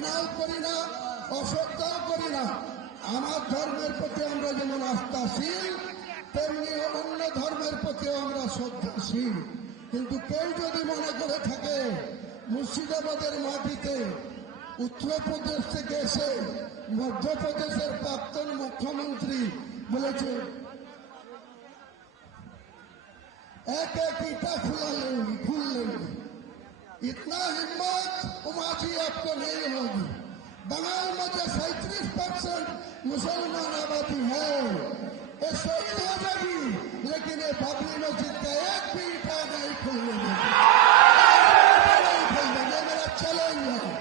ঘৃণাও করি না, অশ্রদ্ধাও করি না। আমার ধর্মের প্রতি আমরা যেমন আস্থাশীল, তেমনি অন্য ধর্মের প্রতিও আমরা শ্রদ্ধাশীল। কিন্তু কেউ যদি মনে করে থাকে মুর্শিদাবাদের মাটিতে উত্তরপ্রদেশ থেকে এসে মধ্যপ্রদেশের প্রাক্তন মুখ্যমন্ত্রী বলেছে एक एक ईटा खुल लेंगे, इतना हिम्मत उमा जी आपको नहीं होगी। बंगाल में जो 37% मुसलमान आबादी है ये शहीद हो जाएगी, लेकिन ये बाबरी मस्जिद का एक भी ईटा नहीं खुलने देंगे, नहीं खुल देंगे। मेरा चैलेंज है,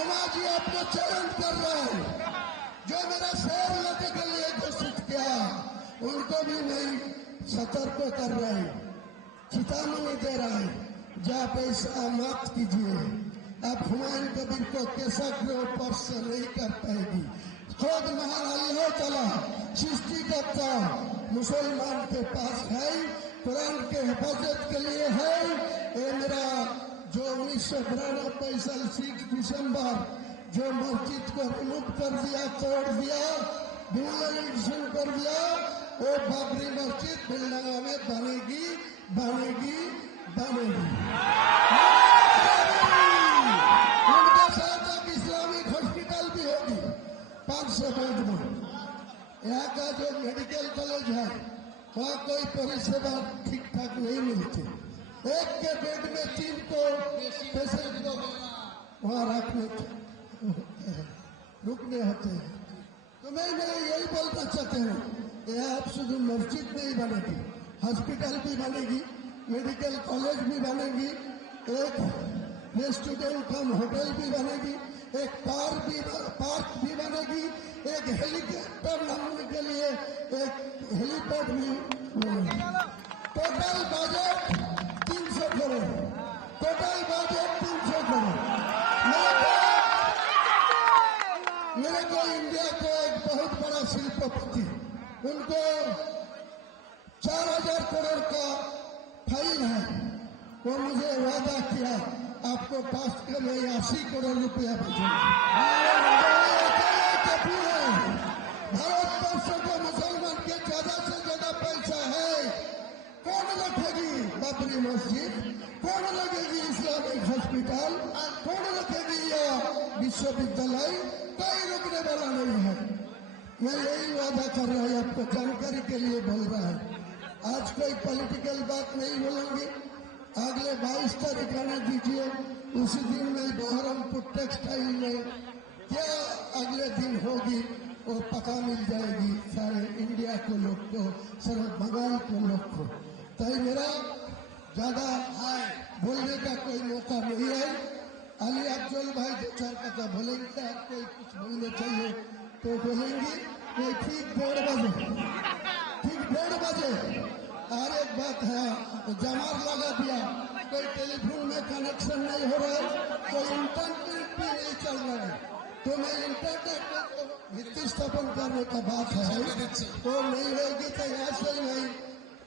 उमा जी आपको चैलेंज कर रहा है। जो मेरा शेर लेने के लिए घोषित किया उनको भी नहीं सतर्क कर रहे हैं, चेतावनी दे रहा है, जब ऐसा मत कीजिए। अब हुमायूं कबीर को कैसा ऊपर से नहीं कर पाएगी। खुद महान अल्लाह ताला सृष्टिकर्ता मुसलमान के पास है, कुरान के हिफाजत के लिए है। ये मेरा जो 1992 साल 6 दिसंबर जो मस्जिद को रिमूव कर दिया, तोड़ दिया, डिमोलिशन कर दिया, वो बाबरी मस्जिद बिल्डंगा में बनेगी बनेगी बनेगी। उनके साथ एक इस्लामिक हॉस्पिटल भी होगी 500 बेड में। यहाँ का जो मेडिकल कॉलेज है वहाँ कोई परिसेवा ठीक ठाक नहीं मिलती। एक के बेड में 3 को पेशेंट को वहाँ रुकने होते हैं। तो मैं यही बोलना चाहते हूँ, यहाँ आप शुद्ध मस्जिद नहीं बनेगी, हॉस्पिटल भी बनेगी, मेडिकल कॉलेज भी बनेगी, एक रेस्टोरेंट कम होटल भी बनेगी, एक पार्क भी बनेगी, एक हेलीकॉप्टर लाने के लिए एक हेलीपैड भी बनेगी। Total budget 300 crore, total budget 300 crore. मेरे को इंडिया को एक बहुत बड़ा शिल्पपति, उनको 4000 करोड़ का फाइल है, वो मुझे वादा किया आपको पास के में 80 करोड़ रुपया भेजेंगे। भारतवर्ष के मुसलमान के ज्यादा से ज्यादा पैसा है, कौन रखेगी बाबरी मस्जिद, कौन लगेगी इस्लामिक हॉस्पिटल, कौन रखेगी या विश्वविद्यालय, कोई रुकने वाला नहीं है। मैं यही वादा कर रहा है, आपको जानकारी के लिए बोल रहा है। आज कोई पॉलिटिकल बात नहीं बोलेंगे। अगले 22 तारीख आने दीजिए, उसी दिन में बहरमपुर टेक्सटाइल में क्या अगले दिन होगी वो पता मिल जाएगी सारे इंडिया के लोग को, सारे बंगाल के लोग को। तो मेरा ज्यादा बोलने का कोई मौका नहीं है। अली अफजल भाई 2-4 कथा बोलेंगे, कोई कुछ बोलने चाहिए तो बोलेंगे। मैं ठीक 1:30 बजे और एक बात है, जमार लगा दिया, कोई टेलीफोन में कनेक्शन नहीं हो रहा है, कोई इंटरनेट भी नहीं चल रहा है, तो मैं इंटरनेट में तो भित्ति स्थापन करने का बात है, तो नहीं होगी तो यहाँ से नहीं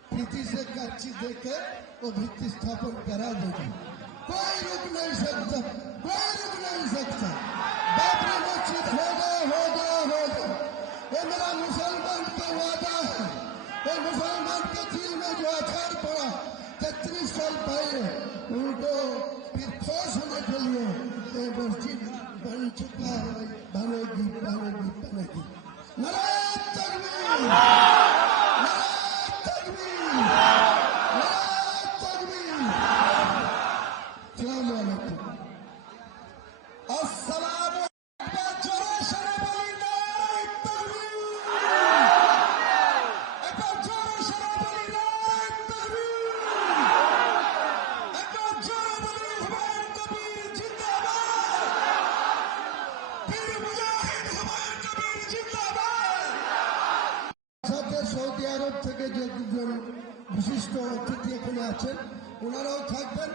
प्रीति से कर्ची देके वो भित्ति स्थापन करा देगी। कोई रुक नहीं सकता, कोई रुक नहीं सकता। बाबरी मस्जिद होगा होगा होगा, ये मेरा मुसलमान का वादा है। ये मुसलमान के दिल में जो आचार पड़ा 33 साल पहले, उनको फिर ठोस होने के लिए ये मस्जिद बन चुका है, बनेगी बनेगी बनेगी। नारे तकबीर, नारे तकबीर, नारे तकबीर। अस्सलाम वालेकुम। अस्सलाम সৌদি আরব থেকে যে দুজন বিশিষ্ট অতিথি এখানে আছেন ওনারাও থাকবেন।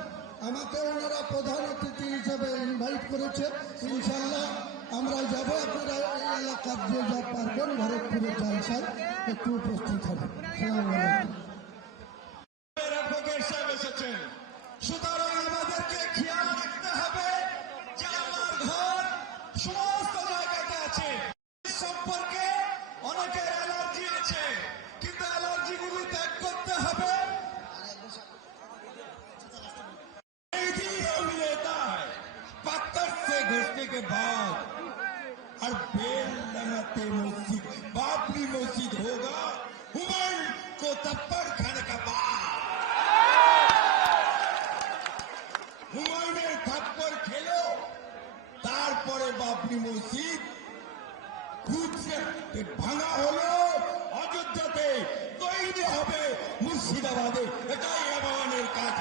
আমাকে ওনারা প্রধান অতিথি হিসেবে ইনভাইট করেছে। ইনশাল্লাহ আমরা যাব, আপনারা এই এলাকার যে যা পারবেন ভরতপুরে জলসায় একটু উপস্থিত হবেন। সুতরাং আমাদেরকে খেয়াল রাখতে হবে যে আমার ঘর সমস্ত জায়গাতে আছে। সম্পর্কে অনেকের অ্যালার্জি আছে, কিন্তু অ্যালার্জি গুলি ত্যাগ করতে হবে। मिलता है पत्थर से घुसने के बाद और बेल लगाते मस्जिद बाबरी मस्जिद होगा हुमायूं को थप्पड़ खाने का बाद হুমায়ুনের থাপ্পড় খেলো, তারপরে বাবরি মসজিদ গুজরাটে ভাঙা হলো, অযোধ্যাতে তৈরি হবে মুর্শিদাবাদে। এটাই আমাদের কাজ।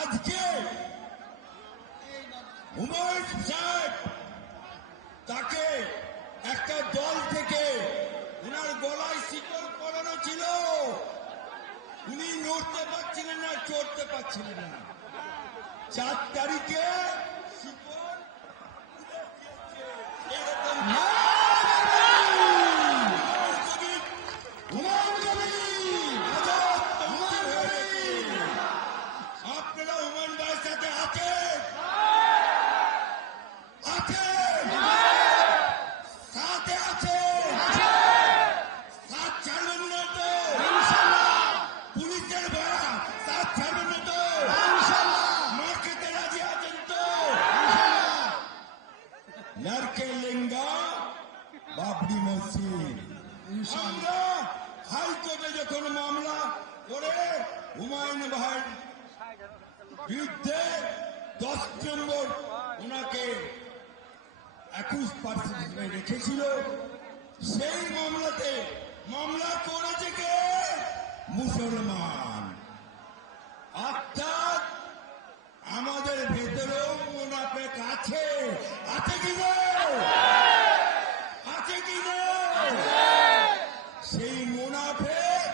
আজকে হুমায়ুন সাহেব তাকে একটা দল থেকে উনার গলায় শিকল পরানো ছিল, উনি নড়তে পারছিলেন না, চড়তে পারছিলেন না। 4 তারিখে শিকল এরকম আপনারা হুমায়ুন ভাইয়ের সাথে আছেন, সাথে আছে, সাথ ছাড়বেন না তো? পুলিশের ভাড়া সাথ ছাড়বেন না তো? মার খেতে রাজি আছেন তো? লড়কে লেঙ্গা বাবরি মসজিদ। আমরা হাইকোর্টে যখন মামলা করে হুমায়ুন ভাইয়ের বিরুদ্ধে 10 নম্বর ওনাকে 21% রেখেছিল, সেই মামলাতে মামলা করেছে কে? মুসলমান। অর্থাৎ আমাদের ভেতরেও মুনাফেক আছে, আছে কি না? আছে কি না? সেই মুনাফেক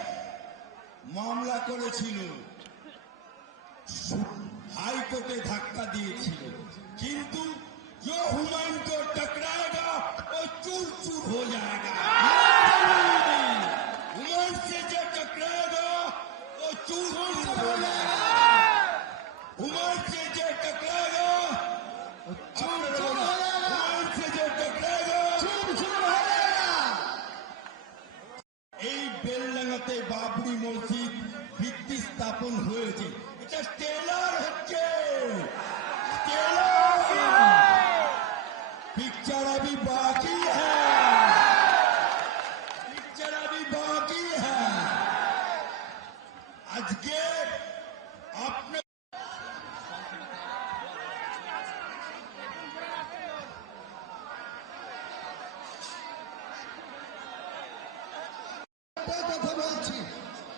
মামলা করেছিল, हाईकोर्टे धक्का दिए, किंतु जो हुमायूं को टकराएगा वो चूर चूर हो जाएगा। हुमायूं से जो टकराएगा वो चूर चूर हो जाएगा। हुमायूं से जो टकराएगा चूर चूर हो जाएगा। हुमायूं से जो टकराएगा चूर चूर हो जाएगा। এই বেলডাঙ্গাতে বাবরি মসজিদ ভিত্তি স্থাপন হয়েছে, এটা টেলার হচ্ছে, पिक्चर अभी बाकी है, पिक्चर अभी बाकी है। आज के आपने কথা বলছি,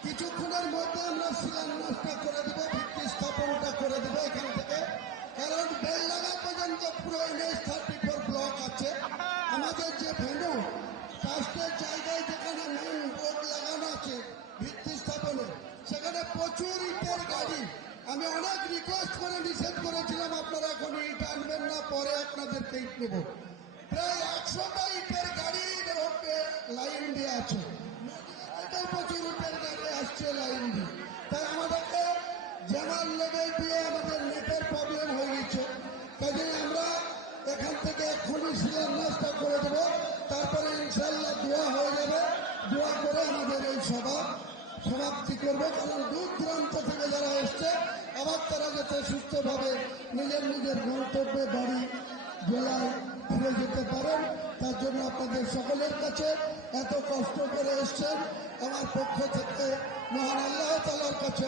কিছুক্ষণের মধ্যে আমরা শিলান্যাসটা করে দেব, ভিত্তি স্থাপনটা করে দেব এখান থেকে। কারণ বেলডাঙ্গা পর্যন্ত পুরো NH-34 ব্লক আছে। আমাদের যে ভেন্যু 5টা জায়গায় যেখানে মেইন বোর্ড লাগানো আছে ভিত্তি স্থাপনে, সেখানে প্রচুর ইটের গাড়ি। আমি অনেক রিকোয়েস্ট করে নিষেধ করেছিলাম, আপনারা এখন ইট আনবেন না, পরে আপনাদেরকে ইট নেব। প্রায় 100টা ইটের গাড়ি রোডে লাইন দিয়ে আছে, প্রচুর ইটের গাড়ি আসছে লাইন দিয়ে। তাই আমাদেরকে জেনারেল লেভেল দিয়ে আমাদের নেটের প্রবলেম হয়ে গেছে। কাজে আমরা এখান থেকে এক্ষুনি শিলান্যাসটা করে দেব, তারপরে ইনশাল্লাহ দোয়া হয়ে যাবে। দোয়া করে আমাদের এই সভা সমাপ্তি করবো। কারণ দূর দূরান্ত থেকে যারা এসছে, আবার তারা যাতে সুস্থভাবে নিজের নিজের গন্তব্যে বাড়ি জেলায় ফিরে যেতে পারেন, তার জন্য আপনাদের সকলের কাছে, এত কষ্ট করে এসছেন, আমার পক্ষ থেকে মহান আল্লাহ তাআলার কাছে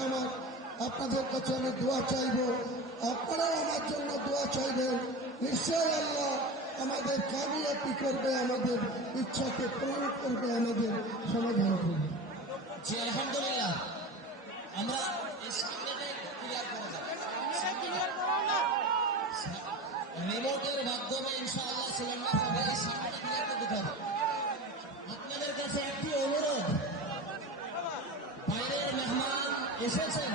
আপনাদের কাছে আমি দোয়া চাইব। আপনারাও আমার জন্য দোয়া চাইবেন। নিশ্চয় আল্লাহ আমাদের কামিয়াবি করবে, আমাদের ইচ্ছাকে পূরণ করবে, আমাদের সমাধান করবে। জি আলহামদুলিল্লাহ, আমরা এই সামনেটা একটু ক্লিয়ার করে যাব, রিমোটের মাধ্যমে ইনশাআল্লাহ সিলিন্ডার হবে। এই সামনেটা ক্লিয়ার করে দিতে হবে। আপনাদের কাছে একটি অনুরোধ, বাইরের মেহমান এসেছেন,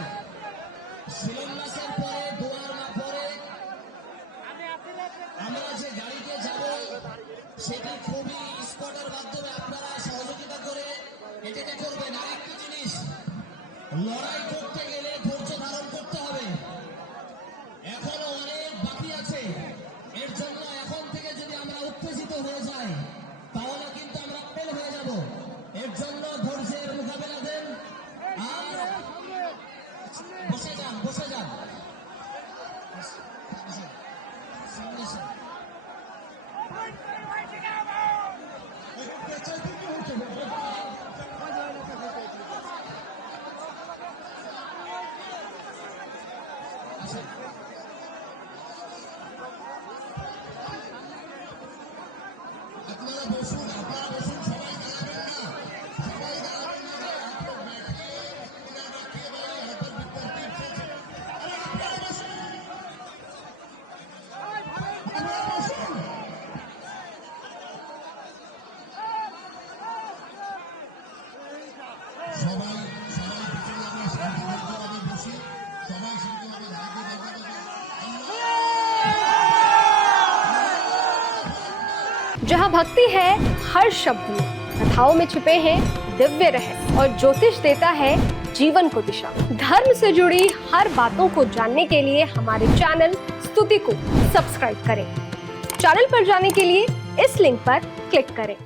শিলান্যাসের পরে দোয়ার না পরে আমরা যে গাড়িতে যাব সেটি খুবই স্পটের মাধ্যমে আপনারা সহযোগিতা করে এটাকে করবেন। আরেকটি জিনিস, লড়াই করতে গেলে ধৈর্য ধারণ করতে হবে। বসে যান, বসে যান। সামনে আসেন। আপনারা বসুন, আপনারা বসুন, সবাই দাঁড়াবেন না, সবাই দাঁড়াবেন না ভাই, आप लोग बैठिए, इत्मीनान रखिए भाई, यहाँ पर तरतीब से अरे আপনারা বসুন, আপনারা বসুন। সবাই সবাই পিছনে আমরা শান্তিপূর্ণভাবে বসি, সবাই শান্তিভাবে দাঁড়িয়ে जहाँ भक्ति है हर शब्द में, कथाओं में छुपे हैं दिव्य रहस्य और ज्योतिष देता है जीवन को दिशा। धर्म से जुड़ी हर बातों को जानने के लिए हमारे चैनल स्तुति को सब्सक्राइब करें। चैनल पर जाने के लिए इस लिंक पर क्लिक करें।